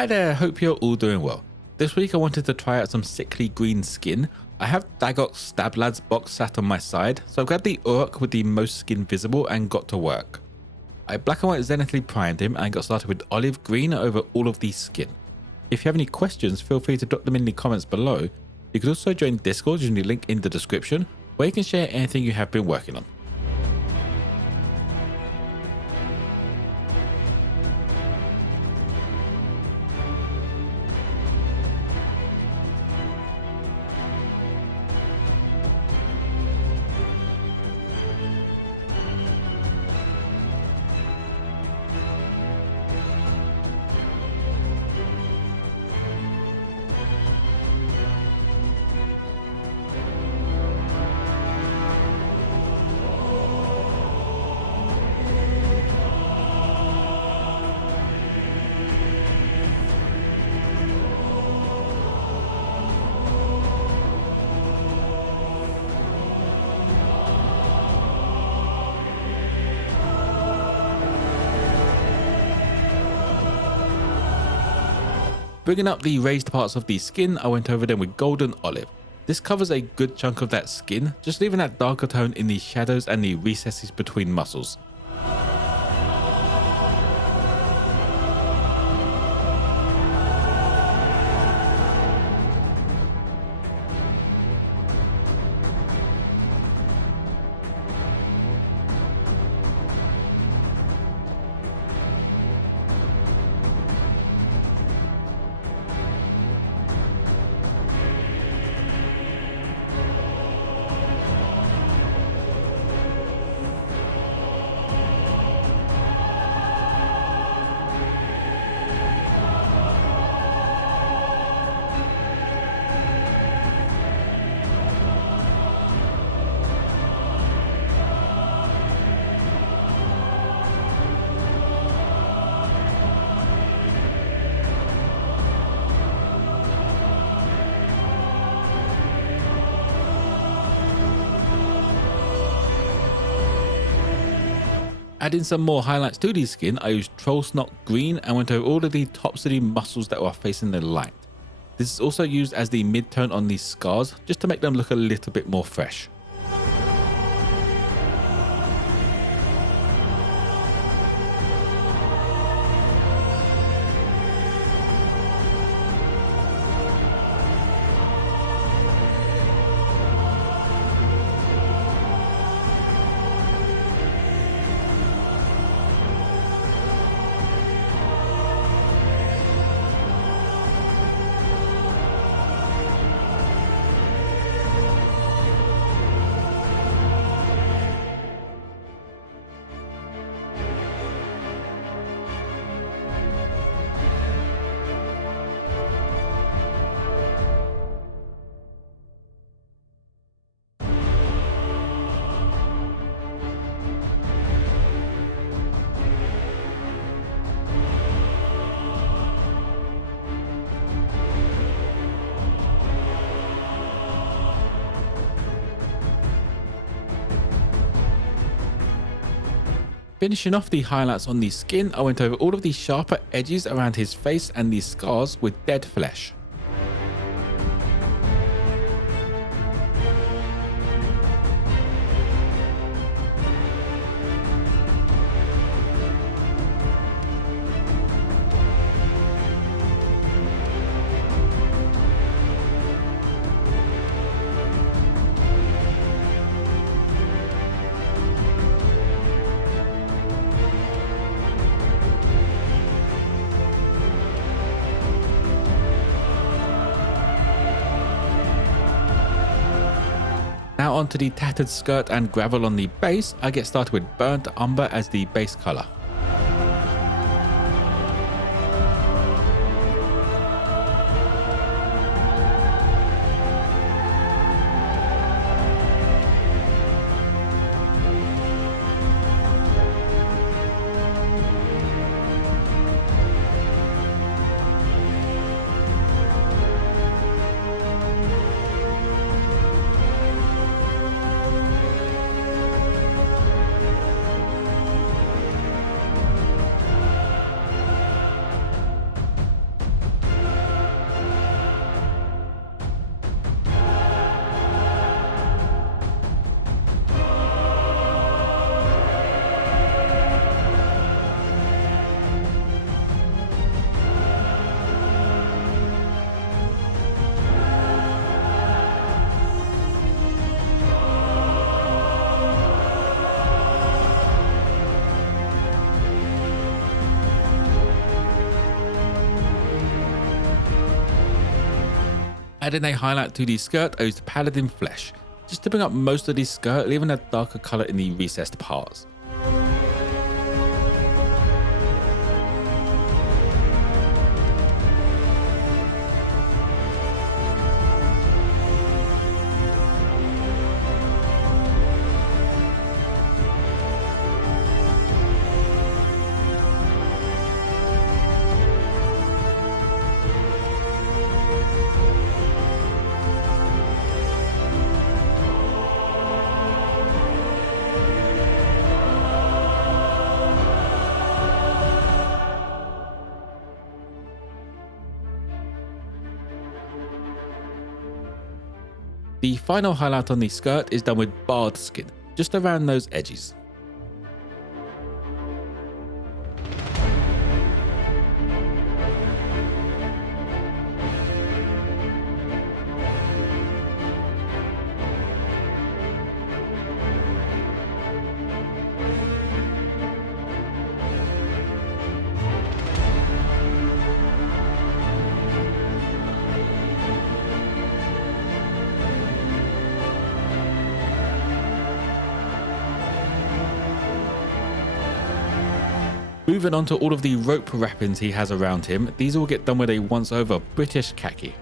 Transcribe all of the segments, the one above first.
Hi there, hope you're all doing well. This week I wanted to try out some sickly green skin. I have Daggok's Stab-Ladz box sat on my side, so I grabbed the Orruk with the most skin visible and got to work. I black and white zenithly primed him and got started with olive green over all of the skin. If you have any questions, feel free to drop them in the comments below. You can also join Discord using the link in the description, where you can share anything you have been working on. Bringing up the raised parts of the skin, I went over them with golden olive. This covers a good chunk of that skin, just leaving that darker tone in the shadows and the recesses between muscles. Adding some more highlights to the skin, I used Troll Snot green and went over all of the tops of the muscles that were facing the light. This is also used as the mid-tone on these scars, just to make them look a little bit more fresh. Finishing off the highlights on the skin, I went over all of the sharper edges around his face and the scars with dead flesh. Now onto the tattered skirt and gravel on the base, I get started with burnt umber as the base colour. Adding a highlight to the skirt, I used Paladin Flesh, just to bring up most of the skirt, leaving a darker colour in the recessed parts. The final highlight on the skirt is done with barred skin, just around those edges. Moving on to all of the rope wrappings he has around him, these all get done with a once over British khaki.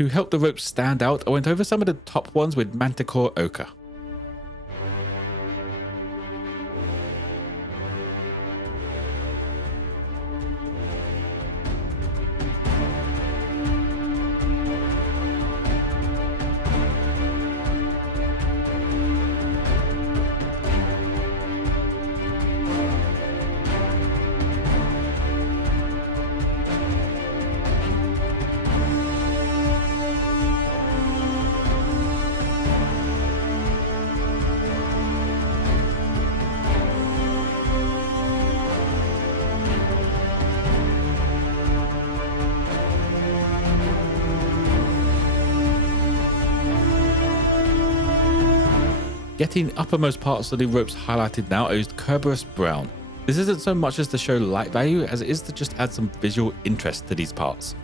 To help the ropes stand out, I went over some of the top ones with Manticore Ochre. Getting uppermost parts of the ropes highlighted now, I used Cerberus Brown. This isn't so much as to show light value as it is to just add some visual interest to these parts.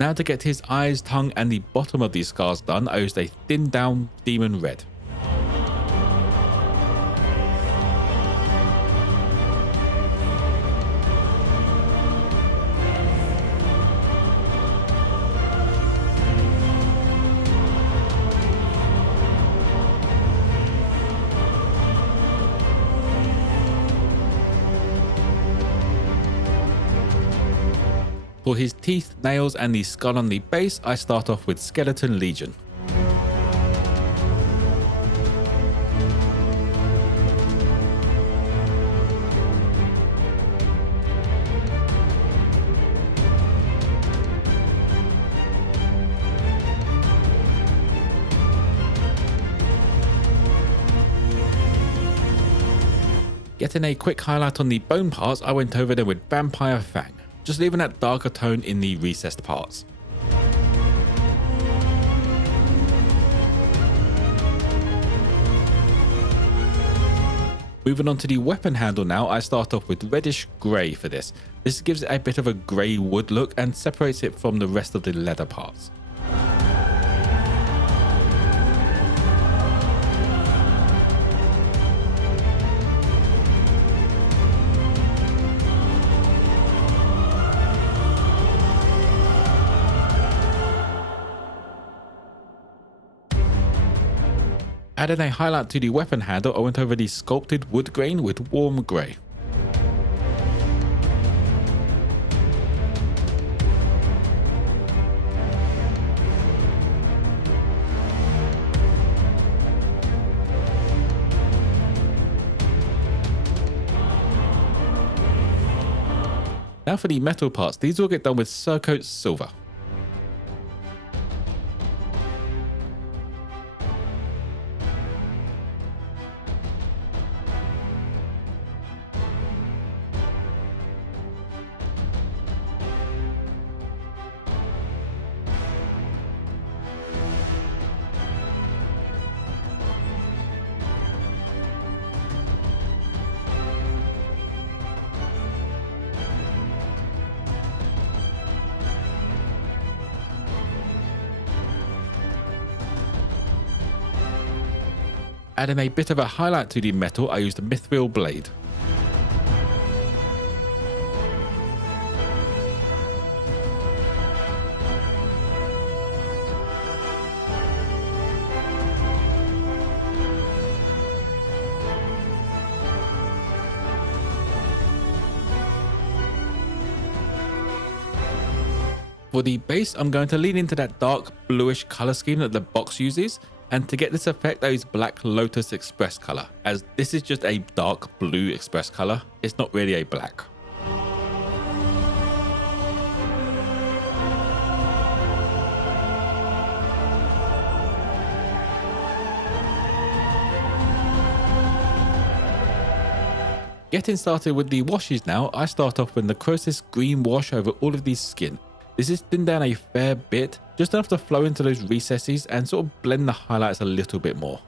Now to get his eyes, tongue and the bottom of these scars done, I used a thinned down Demon Red. For his teeth, nails and the skull on the base, I start off with Skeleton Legion. Getting a quick highlight on the bone parts, I went over them with Vampire Fang, just leaving that darker tone in the recessed parts. Moving on to the weapon handle now, I start off with Reddish Grey for this. This gives it a bit of a grey wood look and separates it from the rest of the leather parts. Adding a highlight to the weapon handle, I went over the sculpted wood grain with warm grey. Now for the metal parts, these will get done with Surcoat Silver. Adding a bit of a highlight to the metal, I used a Mythril blade. For the base, I'm going to lean into that dark bluish color scheme that the box uses. And to get this effect, I use black Lotus Xpress color, as this is just a dark blue Xpress color. It's not really a black. Getting started with the washes now, I start off with Necrosis green wash over all of these skin. This is thinned down a fair bit, just enough to flow into those recesses and sort of blend the highlights a little bit more.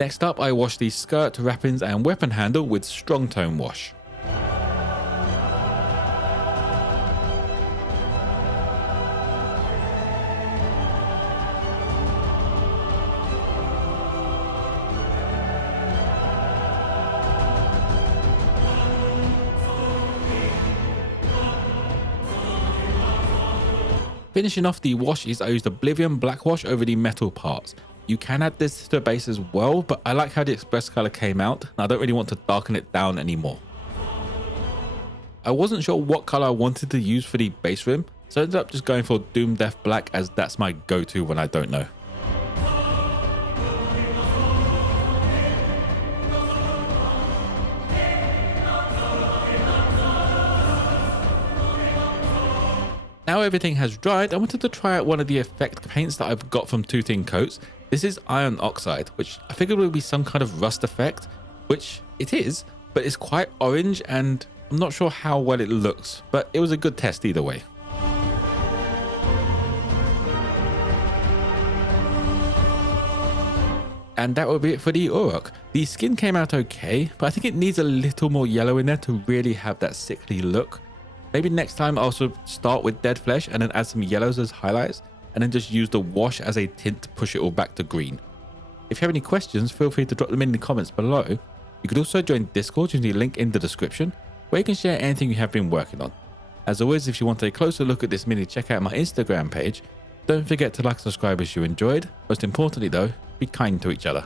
Next up, I wash the skirt, wrappings and weapon handle with strong tone wash. Finishing off the washes, I used Oblivion black wash over the metal parts. You can add this to the base as well, but I like how the Xpress color came out, and I don't really want to darken it down anymore. I wasn't sure what color I wanted to use for the base rim, so I ended up just going for Doom Death Black, as that's my go-to when I don't know. Now everything has dried, I wanted to try out one of the effect paints that I've got from Two Tin Coats. This is Iron Oxide, which I figured would be some kind of rust effect, which it is, but it's quite orange and I'm not sure how well it looks, but it was a good test either way. And that will be it for the Orruk. The skin came out okay, but I think it needs a little more yellow in there to really have that sickly look. Maybe next time I'll also start with dead flesh and then add some yellows as highlights and then just use the wash as a tint to push it all back to green. If you have any questions, feel free to drop them in the comments below. You could also join Discord using the link in the description where you can share anything you have been working on. As always, if you want a closer look at this mini, check out my Instagram page. Don't forget to like and subscribe if you enjoyed. Most importantly though, be kind to each other.